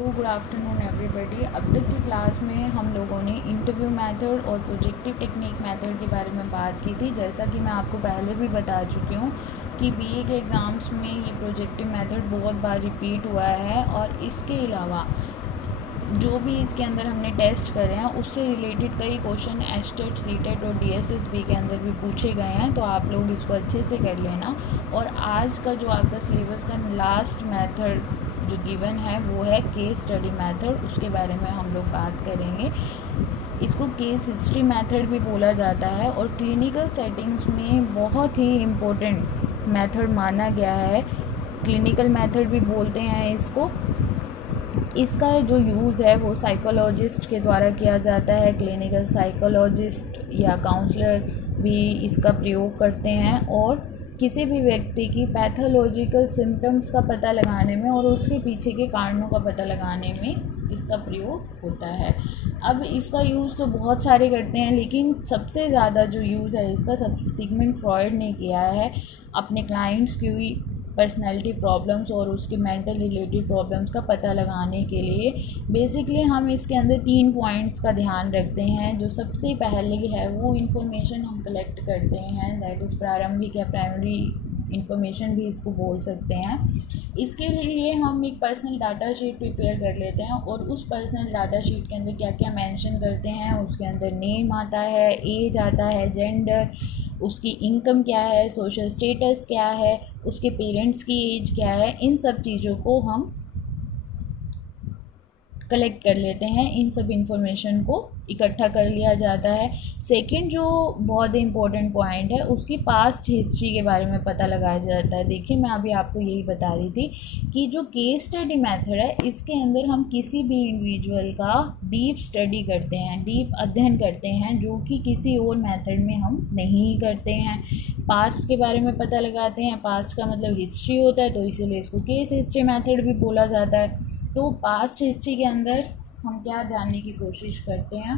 Good afternoon everybody. अब तक की क्लास में हम लोगों ने इंटरव्यू मेथड और प्रोजेक्टिव टेक्निक मेथड के बारे में बात की थी। जैसा कि मैं आपको पहले भी बता चुकी हूँ कि बीए के एग्ज़ाम्स में ये प्रोजेक्टिव मेथड बहुत बार रिपीट हुआ है, और इसके अलावा जो भी इसके अंदर हमने टेस्ट करे हैं उससे रिलेटेड कई क्वेश्चन एस्टेट, सीटेट और डीएसएसबी के अंदर भी पूछे गए हैं। तो आप लोग इसको अच्छे से कर लेना। और आज का जो आपका सिलेबस का लास्ट मेथड जो गिवन है वो है केस स्टडी मेथड। उसके बारे में हम लोग बात करेंगे। इसको केस हिस्ट्री मेथड भी बोला जाता है और क्लिनिकल सेटिंग्स में बहुत ही इम्पोर्टेंट मेथड माना गया है। क्लिनिकल मेथड भी बोलते हैं इसको। इसका जो यूज़ है वो साइकोलॉजिस्ट के द्वारा किया जाता है। क्लिनिकल साइकोलॉजिस्ट या काउंसलर भी इसका प्रयोग करते हैं, और किसी भी व्यक्ति की पैथोलॉजिकल सिम्टम्स का पता लगाने में और उसके पीछे के कारणों का पता लगाने में इसका प्रयोग होता है। अब इसका यूज़ तो बहुत सारे करते हैं, लेकिन सबसे ज़्यादा जो यूज़ है इसका सिगमंड फ्रॉयड ने किया है अपने क्लाइंट्स की पर्सनैलिटी प्रॉब्लम्स और उसके मेंटल रिलेटेड प्रॉब्लम्स का पता लगाने के लिए। बेसिकली हम इसके अंदर 3 पॉइंट्स का ध्यान रखते हैं। जो सबसे पहले है वो इन्फॉर्मेशन हम कलेक्ट करते हैं, दैट इज़ प्रारंभिक या प्राइमरी इन्फॉर्मेशन भी इसको बोल सकते हैं। इसके लिए हम एक पर्सनल डाटा शीट प्रिपेयर कर लेते हैं, और उस पर्सनल डाटा शीट के अंदर क्या क्या मेंशन करते हैं उसके अंदर नेम आता है, एज आता है, जेंडर, उसकी इनकम क्या है, सोशल स्टेटस क्या है, उसके पेरेंट्स की एज क्या है, इन सब चीज़ों को हम कलेक्ट कर लेते हैं। इन सब इन्फॉर्मेशन को इकट्ठा कर लिया जाता है। सेकंड जो बहुत इम्पोर्टेंट पॉइंट है उसकी पास्ट हिस्ट्री के बारे में पता लगाया जाता है। देखिए, मैं अभी आपको यही बता रही थी कि जो केस स्टडी मेथड है इसके अंदर हम किसी भी इंडिविजुअल का डीप स्टडी करते हैं, डीप अध्ययन करते हैं, जो कि किसी और मेथड में हम नहीं करते हैं। पास्ट के बारे में पता लगाते हैं, पास्ट का मतलब हिस्ट्री होता है, तो इसीलिए इसको केस हिस्ट्री मेथड भी बोला जाता है। तो पास्ट हिस्ट्री के अंदर हम क्या जानने की कोशिश करते हैं,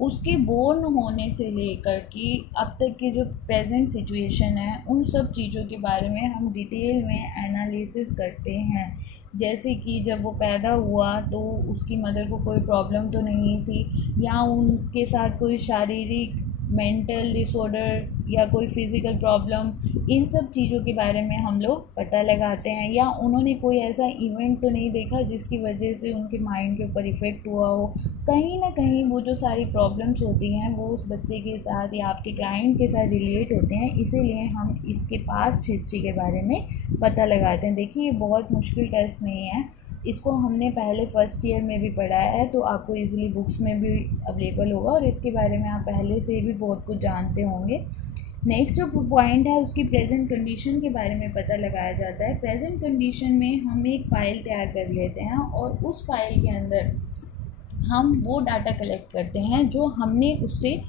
उसके बोर्न होने से लेकर कि अब तक की जो प्रेजेंट सिचुएशन है उन सब चीज़ों के बारे में हम डिटेल में एनालिसिस करते हैं। जैसे कि जब वो पैदा हुआ तो उसकी मदर को कोई प्रॉब्लम तो नहीं थी, या उनके साथ कोई शारीरिक मेंटल डिसऑर्डर या कोई फिज़िकल प्रॉब्लम, इन सब चीज़ों के बारे में हम लोग पता लगाते हैं। या उन्होंने कोई ऐसा इवेंट तो नहीं देखा जिसकी वजह से उनके माइंड के ऊपर इफ़ेक्ट हुआ हो। कहीं ना कहीं वो जो सारी प्रॉब्लम्स होती हैं वो उस बच्चे के साथ या आपके क्लाइंट के साथ रिलेट होते हैं, इसीलिए हम इसके पास्ट हिस्ट्री के बारे में पता लगाते हैं। देखिए, ये बहुत मुश्किल टेस्ट नहीं है, इसको हमने पहले फर्स्ट ईयर में भी पढ़ाया है, तो आपको इजीली बुक्स में भी अवेलेबल होगा और इसके बारे में आप पहले से भी बहुत कुछ जानते होंगे। नेक्स्ट जो पॉइंट है उसकी प्रेजेंट कंडीशन के बारे में पता लगाया जाता है। प्रेजेंट कंडीशन में हम एक फ़ाइल तैयार कर लेते हैं और उस फाइल के अंदर हम वो डाटा कलेक्ट करते हैं जो हमने उससे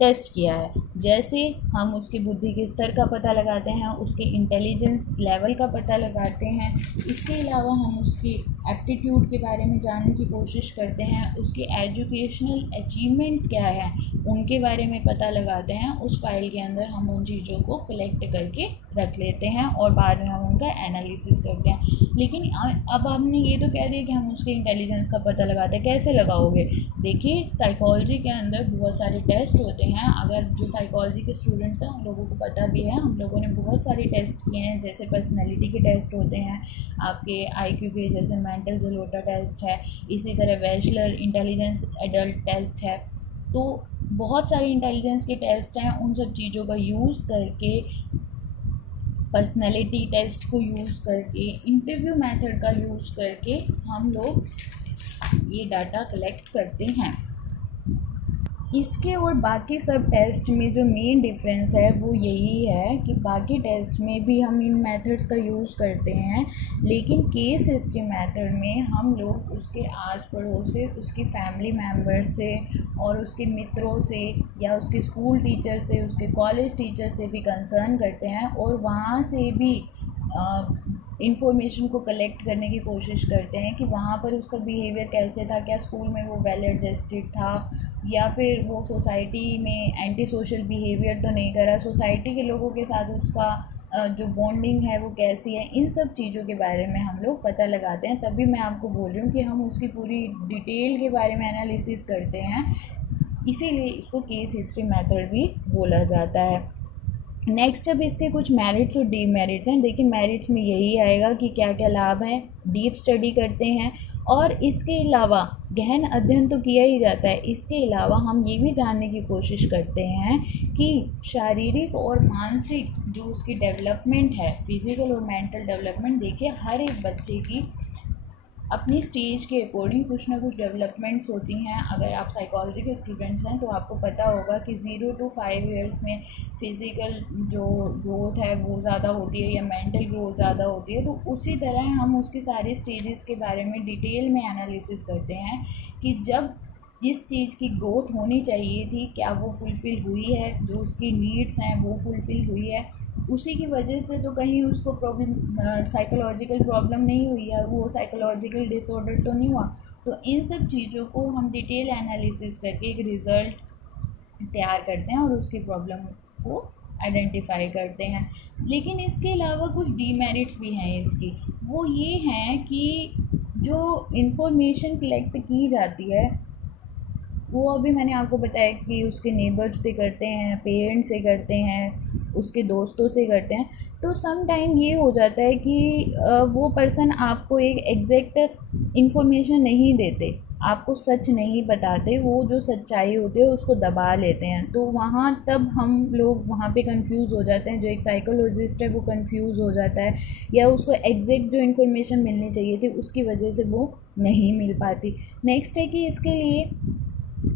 टेस्ट किया है। जैसे हम उसकी बुद्धि के स्तर का पता लगाते हैं, उसके इंटेलिजेंस लेवल का पता लगाते हैं। इसके अलावा हम उसकी एप्टीट्यूड के बारे में जानने की कोशिश करते हैं, उसके एजुकेशनल अचीवमेंट्स क्या हैं उनके बारे में पता लगाते हैं। उस फाइल के अंदर हम उन चीज़ों को कलेक्ट करके रख लेते हैं और बाद में हम उनका एनालिसिस करते हैं। लेकिन अब हमने ये तो कह दिया कि हम उसके इंटेलिजेंस का पता लगाते हैं। कैसे लगाओगे? देखिए, साइकोलॉजी के अंदर बहुत सारे टेस्ट होते हैं। अगर जो साइकोलॉजी के स्टूडेंट्स हैं उन लोगों को पता भी है, हम लोगों ने बहुत सारे टेस्ट किए हैं। जैसे पर्सनैलिटी के टेस्ट होते हैं, आपके आईक्यू के, जैसे मेंटल जलोटा टेस्ट है, इसी तरह बैचलर इंटेलिजेंस एडल्ट टेस्ट है। तो बहुत सारे इंटेलिजेंस के टेस्ट हैं। उन सब चीज़ों का यूज़ करके, पर्सनैलिटी टेस्ट को यूज़ करके, इंटरव्यू मेथड का यूज़ करके हम लोग ये डाटा कलेक्ट करते हैं। इसके और बाकी सब टेस्ट में जो मेन डिफरेंस है वो यही है कि बाकी टेस्ट में भी हम इन मेथड्स का यूज़ करते हैं, लेकिन केस हिस्ट्री मेथड में हम लोग उसके आस पड़ोस से, उसके फैमिली मेम्बर से और उसके मित्रों से या उसके स्कूल टीचर से, उसके कॉलेज टीचर से भी कंसर्न करते हैं और वहाँ से भी इंफॉर्मेशन को कलेक्ट करने की कोशिश करते हैं कि वहाँ पर उसका बिहेवियर कैसे था, क्या स्कूल में वो वेल एडजस्टेड था या फिर वो सोसाइटी में एंटी सोशल बिहेवियर तो नहीं करा, सोसाइटी के लोगों के साथ उसका जो बॉन्डिंग है वो कैसी है, इन सब चीज़ों के बारे में हम लोग पता लगाते हैं। तभी मैं आपको बोल रही हूँ कि हम उसकी पूरी डिटेल के बारे में एनालिसिस करते हैं, इसीलिए इसको केस हिस्ट्री मेथड भी बोला जाता है। नेक्स्ट अब इसके कुछ मेरिट्स और डीमेरिट्स हैं। देखिए मेरिट्स में यही आएगा कि क्या क्या लाभ हैं, डीप स्टडी करते हैं, और इसके अलावा गहन अध्ययन तो किया ही जाता है, इसके अलावा हम ये भी जानने की कोशिश करते हैं कि शारीरिक और मानसिक जो उसकी डेवलपमेंट है, फिज़िकल और मेंटल डेवलपमेंट, देखिए हर एक बच्चे की अपनी स्टेज के अकॉर्डिंग कुछ ना कुछ डेवलपमेंट्स होती हैं। अगर आप साइकोलॉजी के स्टूडेंट्स हैं तो आपको पता होगा कि 0 to 5 ईयर्स में फ़िज़िकल जो ग्रोथ है वो ज़्यादा होती है या मेंटल ग्रोथ ज़्यादा होती है। तो उसी तरह हम उसकी सारी स्टेजेस के बारे में डिटेल में एनालिसिस करते हैं कि जब जिस चीज़ की ग्रोथ होनी चाहिए थी क्या वो फुलफ़िल हुई है, जो उसकी नीड्स हैं वो फुलफ़िल हुई है, उसी की वजह से तो कहीं उसको प्रॉब्लम साइकोलॉजिकल प्रॉब्लम नहीं हुई है, वो साइकोलॉजिकल डिसऑर्डर तो नहीं हुआ। तो इन सब चीज़ों को हम डिटेल एनालिसिस करके एक रिज़ल्ट तैयार करते हैं और उसकी प्रॉब्लम को आइडेंटिफाई करते हैं। लेकिन इसके अलावा कुछ डीमेरिट्स भी हैं इसकी। वो ये हैं कि जो इन्फॉर्मेशन कलेक्ट की जाती है वो अभी मैंने आपको बताया कि उसके नेबर्स से करते हैं, पेरेंट्स से करते हैं, उसके दोस्तों से करते हैं। तो सम टाइम ये हो जाता है कि वो पर्सन आपको एक एग्जैक्ट इन्फॉर्मेशन नहीं देते, आपको सच नहीं बताते, वो जो सच्चाई होती है उसको दबा लेते हैं। तो वहाँ तब हम लोग वहाँ पे कंफ्यूज हो जाते हैं, जो एक साइकोलॉजिस्ट है वो कंफ्यूज हो जाता है, या उसको एग्जैक्ट जो इन्फॉर्मेशन मिलनी चाहिए थी उसकी वजह से वो नहीं मिल पाती। नेक्स्ट है कि इसके लिए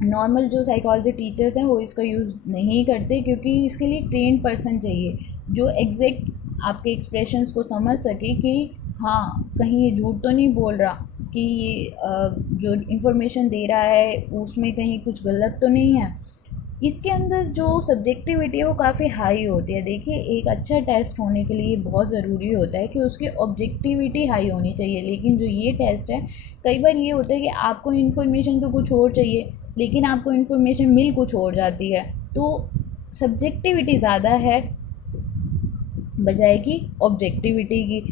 नॉर्मल जो साइकोलॉजी टीचर्स हैं वो इसका यूज़ नहीं करते, क्योंकि इसके लिए ट्रेन्ड पर्सन चाहिए जो एग्जैक्ट आपके एक्सप्रेशंस को समझ सके कि हाँ कहीं ये झूठ तो नहीं बोल रहा, कि ये जो इन्फॉर्मेशन दे रहा है उसमें कहीं कुछ गलत तो नहीं है। इसके अंदर जो सब्जेक्टिविटी है वो काफ़ी हाई होती है। देखिए एक अच्छा टेस्ट होने के लिए बहुत ज़रूरी होता है कि उसकी ऑब्जेक्टिविटी हाई होनी चाहिए, लेकिन जो ये टेस्ट है कई बार ये होता है कि आपको इन्फॉर्मेशन तो कुछ और चाहिए लेकिन आपको इन्फॉर्मेशन मिल कुछ और जाती है। तो सब्जेक्टिविटी ज़्यादा है बजाय कि ऑब्जेक्टिविटी की,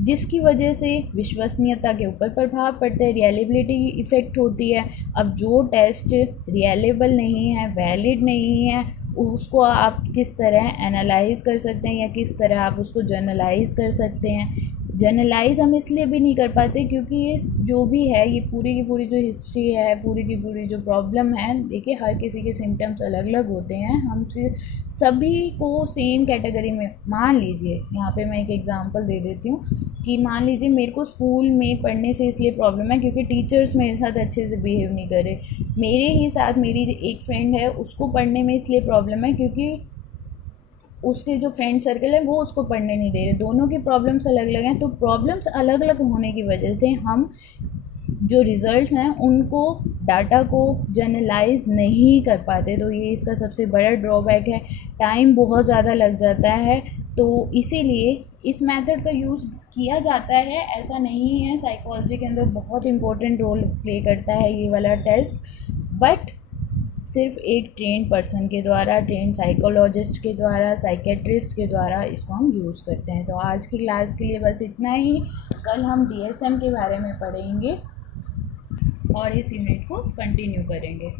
जिसकी वजह से विश्वसनीयता के ऊपर प्रभाव पड़ता है, रियलेबिलिटी इफ़ेक्ट होती है। अब जो टेस्ट रियलेबल नहीं है, वैलिड नहीं है, उसको आप किस तरह एनालाइज कर सकते हैं या किस तरह आप उसको जर्नलाइज कर सकते हैं। जर्नलाइज हम इसलिए भी नहीं कर पाते क्योंकि ये जो भी है, ये पूरी की पूरी जो हिस्ट्री है, पूरी की पूरी जो प्रॉब्लम है, देखिए हर किसी के सिम्टम्स अलग अलग होते हैं। हम सभी को सेम कैटेगरी में, मान लीजिए यहाँ पे मैं एक एग्जांपल दे देती हूँ कि मान लीजिए मेरे को स्कूल में पढ़ने से इसलिए प्रॉब्लम है क्योंकि टीचर्स मेरे साथ अच्छे से बिहेव नहीं कर रहे। मेरे ही साथ मेरी एक फ्रेंड है, उसको पढ़ने में इसलिए प्रॉब्लम है क्योंकि उसके जो फ्रेंड सर्कल है वो उसको पढ़ने नहीं दे रहे। दोनों की प्रॉब्लम्स अलग अलग हैं। तो प्रॉब्लम्स अलग अलग होने की वजह से हम जो रिज़ल्ट्स हैं उनको, डाटा को जनरलाइज नहीं कर पाते। तो ये इसका सबसे बड़ा ड्रॉबैक है, टाइम बहुत ज़्यादा लग जाता है। तो इसीलिए इस मेथड का यूज़ किया जाता है, ऐसा नहीं है। साइकोलॉजी के अंदर बहुत इम्पोर्टेंट रोल प्ले करता है ये वाला टेस्ट, बट सिर्फ एक ट्रेन्ड पर्सन के द्वारा, ट्रेन्ड साइकोलॉजिस्ट के द्वारा, साइकेट्रिस्ट के द्वारा इसको हम यूज़ करते हैं। तो आज की क्लास के लिए बस इतना ही। कल हम DSM के बारे में पढ़ेंगे और इस यूनिट को कंटिन्यू करेंगे।